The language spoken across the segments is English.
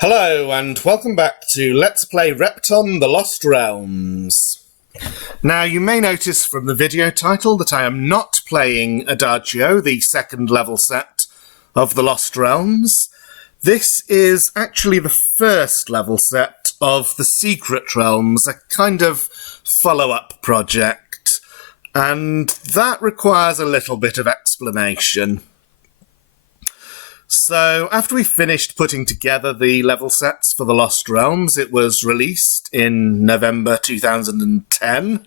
Hello and welcome back to Let's Play Repton the Lost Realms. Now you may notice from the video title that I am not playing Adagio, the second level set of the Lost Realms. This is actually the first level set of the Secret Realms, a kind of follow-up project, and that requires a little bit of explanation. So, after we finished putting together the level sets for the Lost Realms, it was released in November 2010,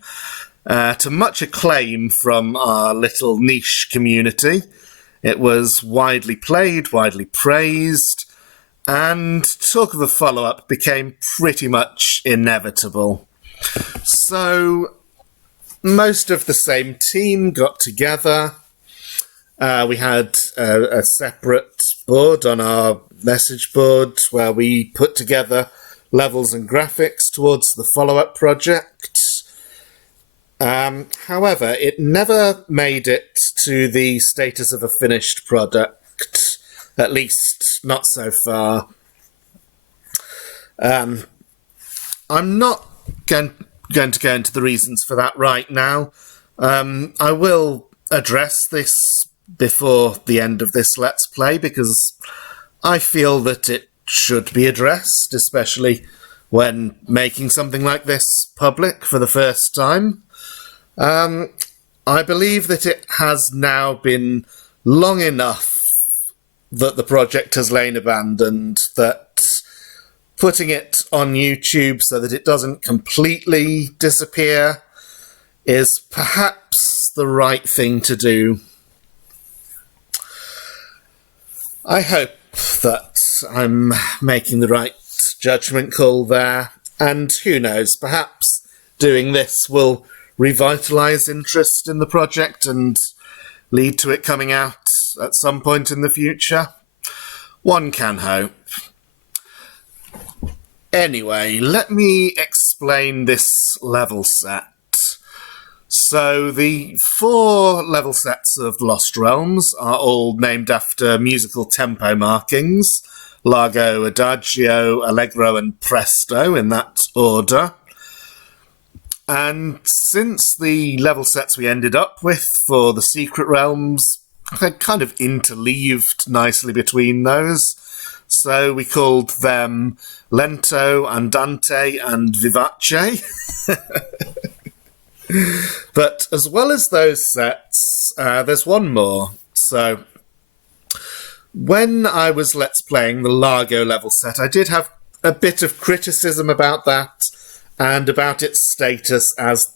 to much acclaim from our little niche community. It was widely played, widely praised, and talk of a follow-up became pretty much inevitable. So, most of the same team got together. We had a separate board on our message board where we put together levels and graphics towards the follow-up project. However, it never made it to the status of a finished product, at least not so far. I'm not going to go into the reasons for that right now. I will address this before the end of this Let's Play, because I feel that it should be addressed, especially when making something like this public for the first time. I believe that it has now been long enough that the project has lain abandoned, that putting it on YouTube so that it doesn't completely disappear is perhaps the right thing to do. I hope that I'm making the right judgment call there, and who knows, perhaps doing this will revitalise interest in the project and lead to it coming out at some point in the future. One can hope. Anyway, let me explain this level set. So the 4 level sets of Lost Realms are all named after musical tempo markings: Largo, Adagio, Allegro and Presto, in that order. And since the level sets we ended up with for the Secret Realms had kind of interleaved nicely between those, so we called them Lento, Andante and Vivace. But as well as those sets, there's one more. So, when I was Let's Playing the Largo level set, I did have a bit of criticism about that, and about its status as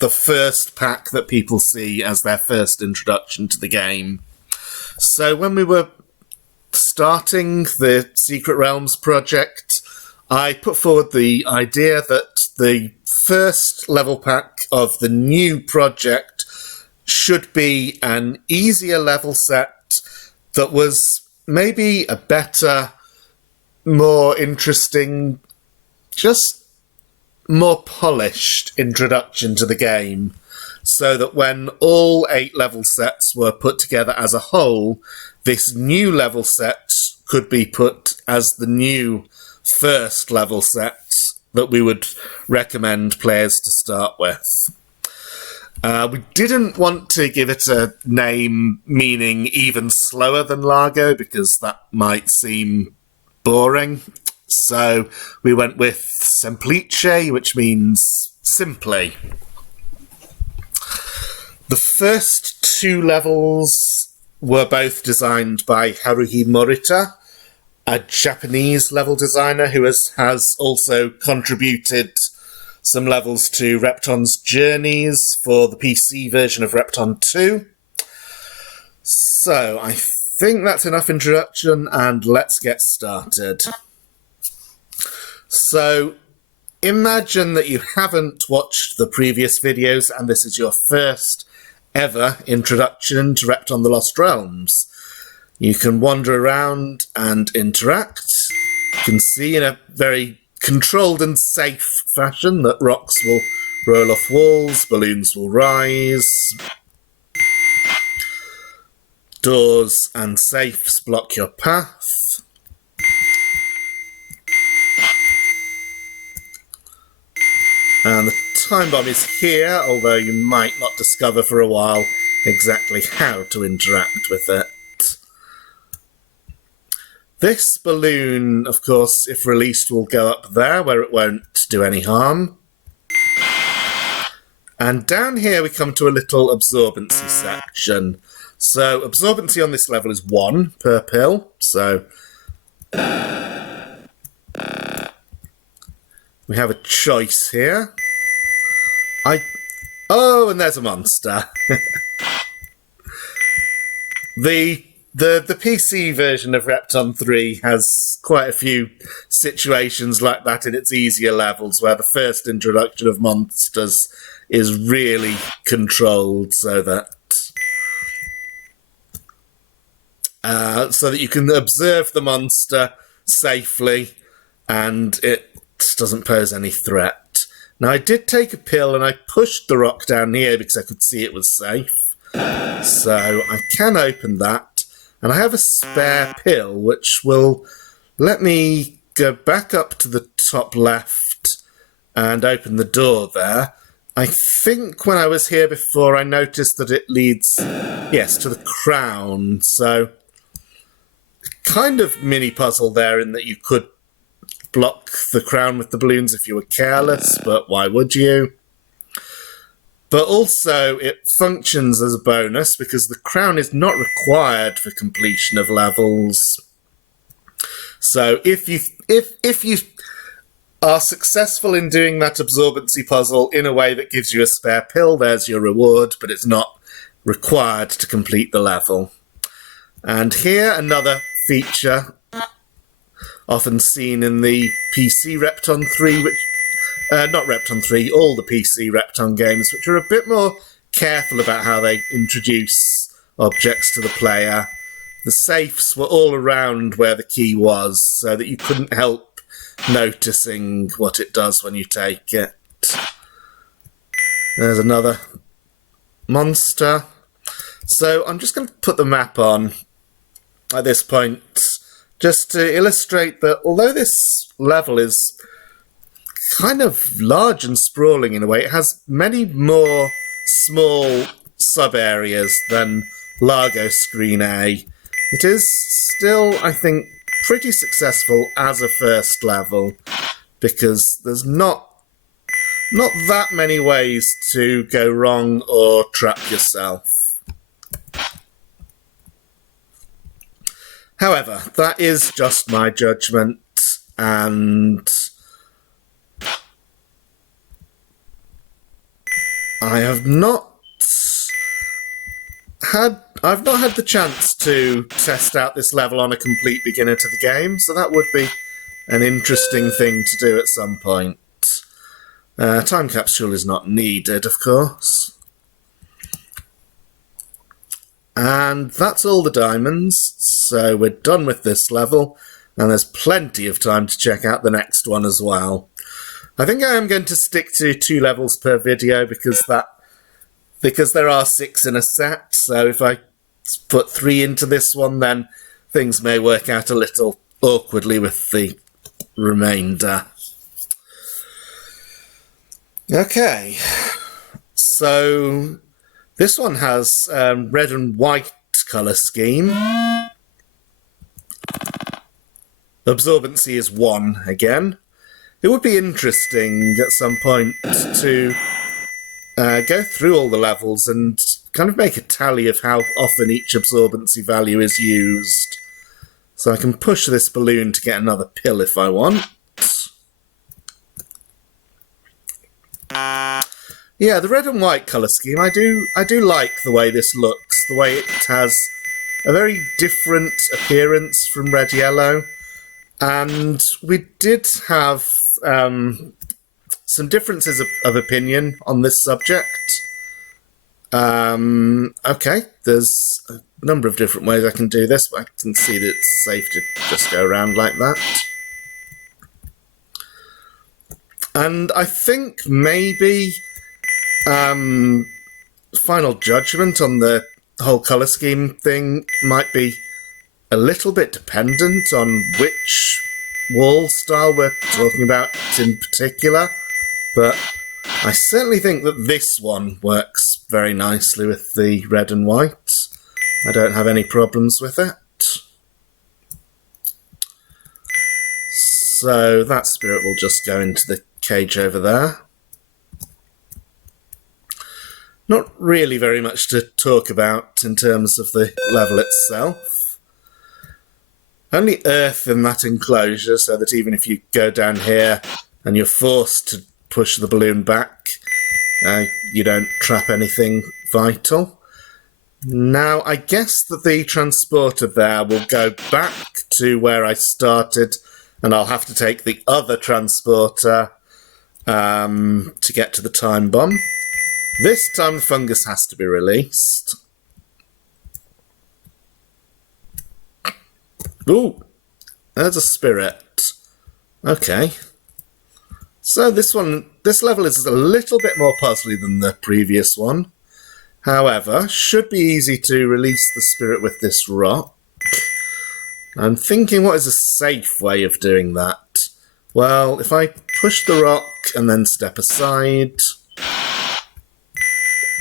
the first pack that people see as their first introduction to the game. So when we were starting the Secret Realms project, I put forward the idea that the first level pack of the new project should be an easier level set that was maybe a better, more interesting, just more polished introduction to the game, so that when all 8 level sets were put together as a whole, this new level set could be put as the new first level set that we would recommend players to start with. We didn't want to give it a name meaning even slower than Largo, because that might seem boring. So we went with Semplice, which means simply. The first 2 levels were both designed by Haruhi Morita, a Japanese level designer who has also contributed some levels to Repton's Journeys for the PC version of Repton 2. So, I think that's enough introduction, and let's get started. So, imagine that you haven't watched the previous videos and this is your first ever introduction to Repton the Lost Realms. You can wander around and interact. You can see in a very controlled and safe fashion that rocks will roll off walls, balloons will rise, doors and safes block your path. time bomb is here, although you might not discover for a while exactly how to interact with it. This balloon, of course, if released, will go up there where it won't do any harm. And down here we come to a little absorbency section. So absorbency on this level is 1 per pill. So we have a choice here. Oh, and there's a monster. The PC version of Repton 3 has quite a few situations like that in its easier levels, where the first introduction of monsters is really controlled so that you can observe the monster safely and it doesn't pose any threat. Now, I did take a pill and I pushed the rock down here because I could see it was safe. So I can open that, and I have a spare pill which will let me go back up to the top left and open the door there. I think when I was here before I noticed that it leads, yes, to the crown. So kind of mini puzzle there in that you could block the crown with the balloons if you were careless, but why would you? But also it functions as a bonus because the crown is not required for completion of levels. So if you are successful in doing that absorbency puzzle in a way that gives you a spare pill, there's your reward, but it's not required to complete the level. And here, another feature often seen in the PC Repton 3, which not Repton 3, all the PC Repton games, which are a bit more careful about how they introduce objects to the player. The safes were all around where the key was, so that you couldn't help noticing what it does when you take it. There's another monster. So I'm just going to put the map on at this point, just to illustrate that although this level is kind of large and sprawling in a way, it has many more small sub-areas than Largo Screen A. It is still, I think, pretty successful as a first level, because there's not that many ways to go wrong or trap yourself. However, that is just my judgment, and I've not had the chance to test out this level on a complete beginner to the game, so that would be an interesting thing to do at some point. Time capsule is not needed, of course. And that's all the diamonds, so we're done with this level, and there's plenty of time to check out the next one as well. I think I am going to stick to 2 levels per video because there are 6 in a set, so if I put 3 into this one, then things may work out a little awkwardly with the remainder. Okay, so this one has red and white colour scheme. Absorbency is 1 again. It would be interesting at some point to go through all the levels and kind of make a tally of how often each absorbency value is used. So I can push this balloon to get another pill if I want. Yeah, the red and white colour scheme, I do like the way this looks, the way it has a very different appearance from red yellow. And we did have some differences of opinion on this subject. Okay, there's a number of different ways I can do this, but I can see that it's safe to just go around like that. And I think maybe final judgment on the whole colour scheme thing might be a little bit dependent on which wall style we're talking about in particular, but I certainly think that this one works very nicely with the red and white. I don't have any problems with it. So that spirit will just go into the cage over there. Not really very much to talk about in terms of the level itself. Only earth in that enclosure, so that even if you go down here and you're forced to push the balloon back, you don't trap anything vital. Now, I guess that the transporter there will go back to where I started, and I'll have to take the other transporter to get to the time bomb. This time the fungus has to be released. Ooh, there's a spirit. Okay. So this level is a little bit more puzzly than the previous one. However, should be easy to release the spirit with this rock. I'm thinking, what is a safe way of doing that? Well, if I push the rock and then step aside,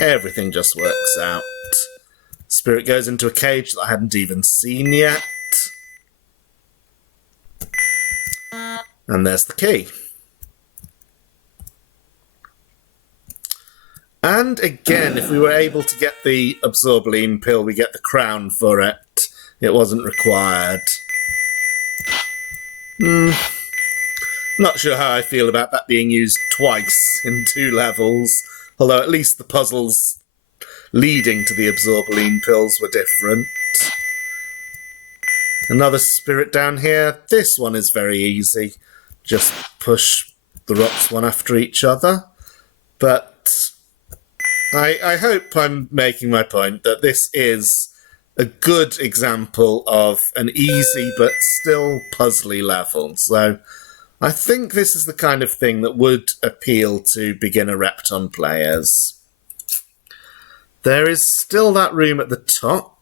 everything just works out. Spirit goes into a cage that I hadn't even seen yet. And there's the key. And again, if we were able to get the Absorbaline pill, we get the crown for it. It wasn't required. Not sure how I feel about that being used twice in 2 levels. Although at least the puzzles leading to the Absorbaline pills were different. Another spirit down here. This one is very easy. Just push the rocks one after each other. But I hope I'm making my point that this is a good example of an easy but still puzzly level. So I think this is the kind of thing that would appeal to beginner Repton players. There is still that room at the top,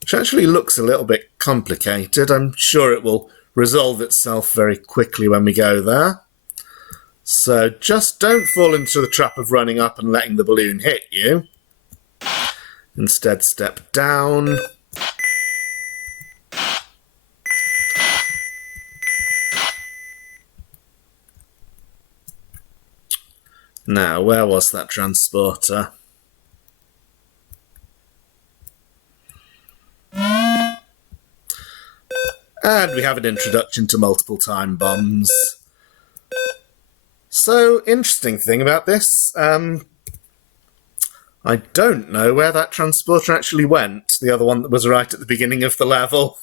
which actually looks a little bit complicated. I'm sure it will resolve itself very quickly when we go there. So just don't fall into the trap of running up and letting the balloon hit you. Instead, step down. Now, where was that transporter? And we have an introduction to multiple time bombs. So, interesting thing about this, I don't know where that transporter actually went, the other one that was right at the beginning of the level.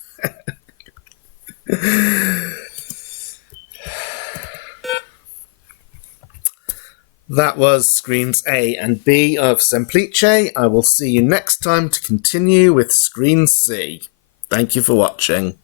That was screens A and B of Semplice. I will see you next time to continue with screen C. Thank you for watching.